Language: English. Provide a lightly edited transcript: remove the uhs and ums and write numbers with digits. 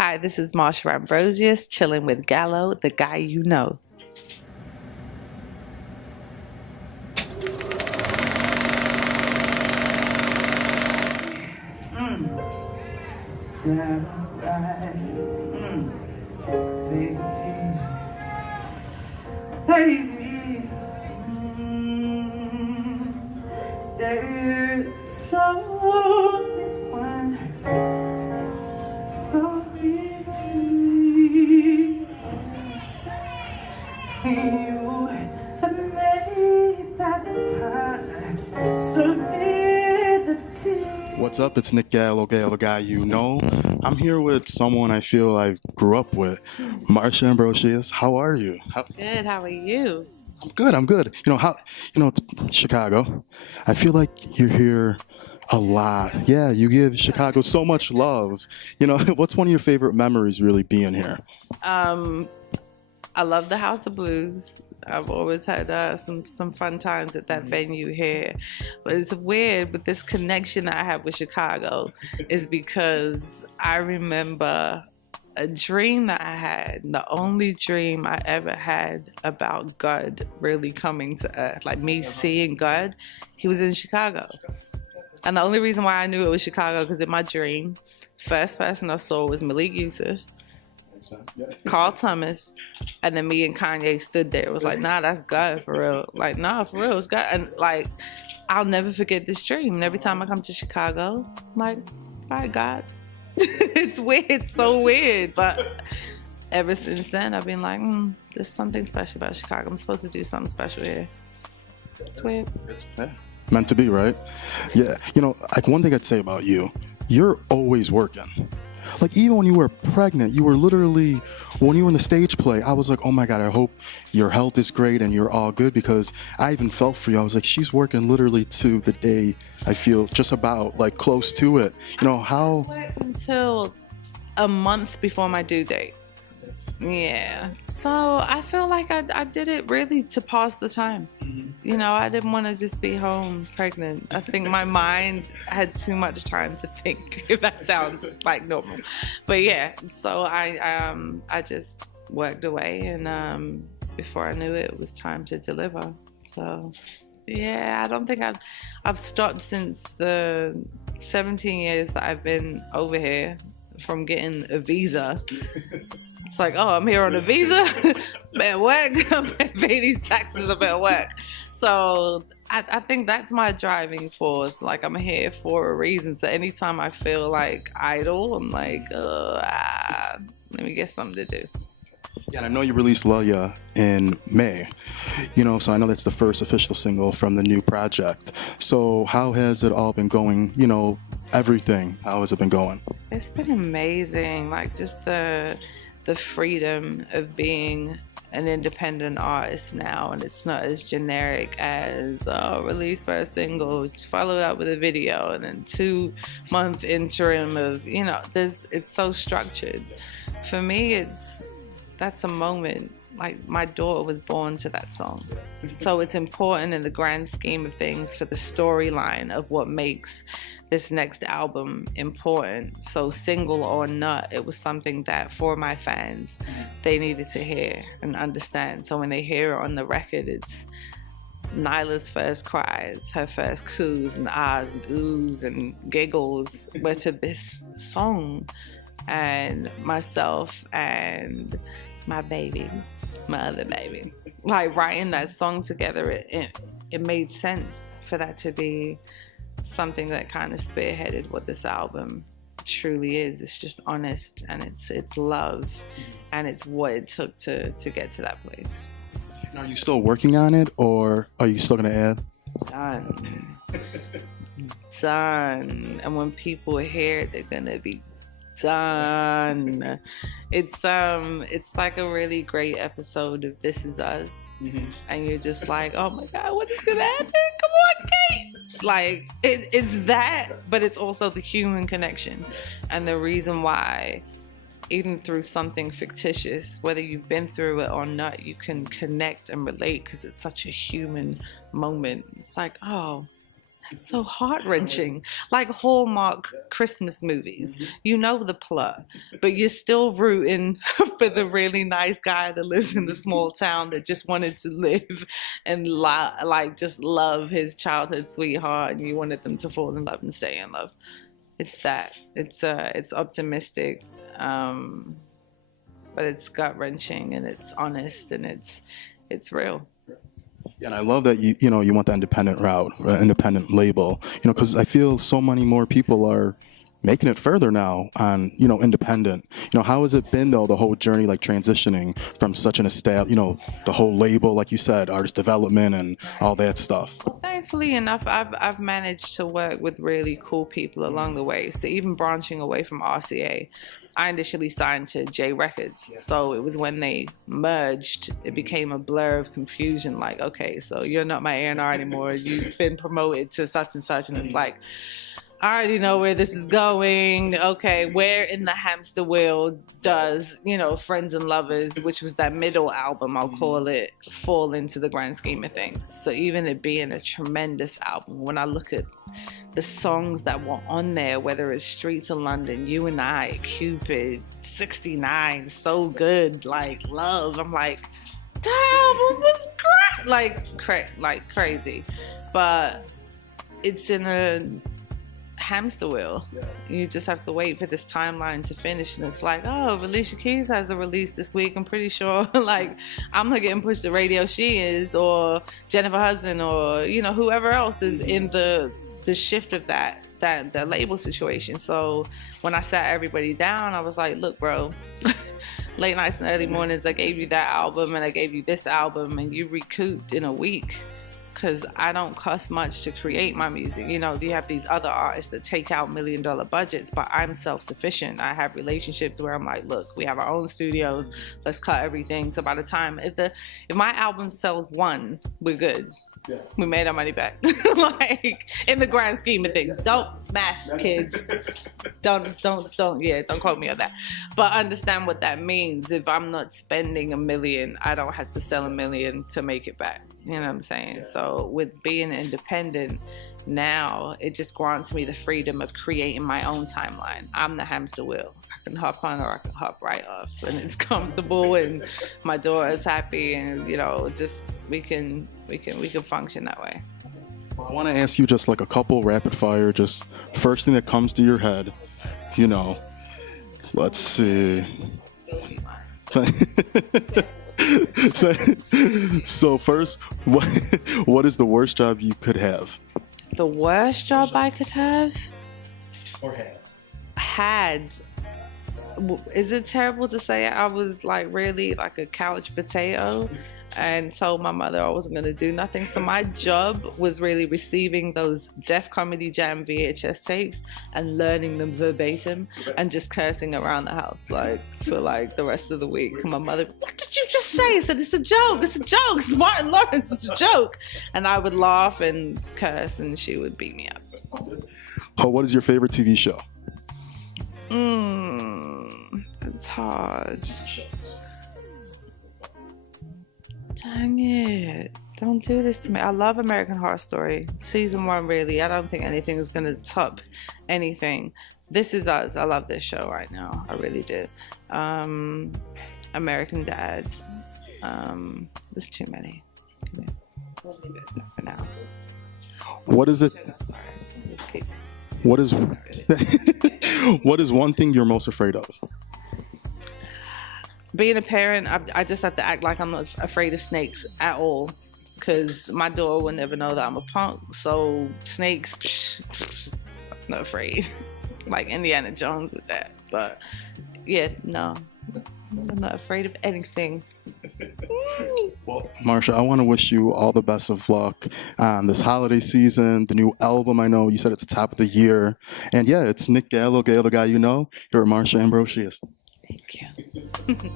Hi, this is Marsha Ambrosius, chilling with Gallo, the guy you know. Is that alright? Baby, baby, there's only one for me. You have made that part so did the tears. What's up? It's Nick Gallo, the guy you know. I'm here with someone I feel I grew up with, Marsha Ambrosius. How are you? Good, how are you? I'm good. It's Chicago. I feel like you're here a lot. Yeah, you give Chicago so much love. What's one of your favorite memories really being here? I love the House of Blues. I've always had some fun times at that venue here. But it's weird, but this connection I have with Chicago is because I remember a dream that I had, the only dream I ever had about God really coming to earth, like me seeing God. He was in Chicago. And the only reason why I knew it was Chicago, because in my dream, first person I saw was Malik Yusuf, Carl Thomas, and then me and Kanye stood there. It was like, nah, that's God for real. Like, nah, for real, it's God. And like, I'll never forget this dream. And every time I come to Chicago, I'm like, all right, God. It's weird, it's so weird. But ever since then, I've been like, there's something special about Chicago. I'm supposed to do something special here. It's weird. Yeah. Meant to be, right? Yeah. Like one thing I'd say about you, you're always working. Like even when you were pregnant, you were literally, when you were in the stage play, I was like, oh my God, I hope your health is great and you're all good, because I even felt for you. I was like, she's working literally to the day, I feel just about like close to it. I worked until a month before my due date. Yeah. So I feel like I did it really to pass the time. I didn't want to just be home pregnant. I think my mind had too much time to think, if that sounds like normal. But yeah, so I just worked away, and before I knew it, it was time to deliver. So yeah, I don't think I've stopped since the 17 years that I've been over here from getting a visa. It's like, oh, I'm here on a visa. I'm at work. I'm paying these taxes. I'm at work. So I think that's my driving force. Like, I'm here for a reason. So anytime I feel like idle, I'm like, let me get something to do. Yeah, and I know you released Love Ya in May, so I know that's the first official single from the new project. So how has it all been going? Everything, how has it been going? It's been amazing. Like, just the freedom of being an independent artist now, and it's not as generic as release first single, followed up with a video, and then 2-month interim of it's so structured. For me, that's a moment. Like, my daughter was born to that song. So it's important in the grand scheme of things for the storyline of what makes this next album important. So single or not, it was something that for my fans, they needed to hear and understand. So when they hear it on the record, it's Nyla's first cries, her first coos and ahs and oohs and giggles were to this song. And myself and my baby, my other baby, like writing that song together, it made sense for that to be something that kind of spearheaded what this album truly is. It's just honest, and it's love, and it's what it took to get to that place. Are you still working on it, or are you still gonna add? Done. And when people hear it, they're gonna be done. It's like a really great episode of This Is Us, and you're just like, oh my God, what is gonna happen? Come on, Kate. Like, it's that, but it's also the human connection, and the reason why, even through something fictitious, whether you've been through it or not, you can connect and relate because it's such a human moment. It's like, oh, That's so heart-wrenching. Like Hallmark Christmas movies. You know the plot, but you're still rooting for the really nice guy that lives in the small town that just wanted to live and like just love his childhood sweetheart, and you wanted them to fall in love and stay in love. It's that. It's optimistic, but it's gut-wrenching, and it's honest, and it's real. And I love that you want the independent route, independent label, because I feel so many more people are making it further now on, independent. How has it been though, the whole journey, like transitioning from such an the whole label, like you said, artist development and all that stuff? Well, thankfully enough, I've managed to work with really cool people along the way. So even branching away from RCA, I initially signed to J Records. So it was when they merged, it became a blur of confusion. Like, okay, so you're not my A&R anymore. You've been promoted to such and such. And it's like, I already know where this is going. Okay, where in the hamster wheel does, Friends and Lovers, which was that middle album, I'll call it, fall into the grand scheme of things? So even it being a tremendous album, when I look at the songs that were on there, whether it's Streets of London, You and I, Cupid, 69, So Good, like Love, I'm like, that album was great, like crazy. But it's in a hamster wheel. You just have to wait for this timeline to finish, and it's like, oh, Alicia Keys has a release this week. I'm pretty sure like I'm not getting pushed to radio, she is, or Jennifer Hudson, or whoever else is in the shift of that label situation. So when I sat everybody down, I was like, look, bro, late nights and early mornings, I gave you that album and I gave you this album, and you recouped in a week. Because I don't cost much to create my music. You have these other artists that take out $1 million budgets, but I'm self-sufficient. I have relationships where I'm like, look, we have our own studios, let's cut everything. So by the time, if my album sells one, we're good. Yeah. We made our money back. Like, in the grand scheme of things. Don't math, kids. Don't quote me on that. But understand what that means. If I'm not spending $1 million, I don't have to sell $1 million to make it back. You know what I'm saying? Yeah. So with being independent now, it just grants me the freedom of creating my own timeline. I'm the hamster wheel. I can hop on or I can hop right off, and it's comfortable, and my daughter's happy, and just we can function that way. Well, I want to ask you just like a couple rapid fire, just first thing that comes to your head. Let's see. So first, what is the worst job you could have? The worst job I could have? Or had. Is it terrible to say I was like really like a couch potato and told my mother I wasn't going to do nothing? So my job was really receiving those Def Comedy Jam VHS tapes and learning them verbatim and just cursing around the house like for like the rest of the week. My mother, what did you just say? I said, it's a joke. It's Martin Lawrence, it's a joke. And I would laugh and curse, and she would beat me up. Oh, what is your favorite TV show? It's hard. Dang it. Don't do this to me. I love American Horror Story. Season 1, really. I don't think anything is going to top anything. This Is Us. I love this show right now. I really do. American Dad. There's too many. We'll leave it for now. What is it? What is what is one thing you're most afraid of? Being a parent, I just have to act like I'm not afraid of snakes at all, because my daughter will never know that I'm a punk. So snakes, not afraid. Like Indiana Jones with that. But yeah, no, I'm not afraid of anything. Well, Marsha, I want to wish you all the best of luck on this holiday season, the new album. I know you said it's the top of the year. And yeah, it's Nick Gallo, Gallo the Guy You Know, here at Marsha Ambrosius. Thank you.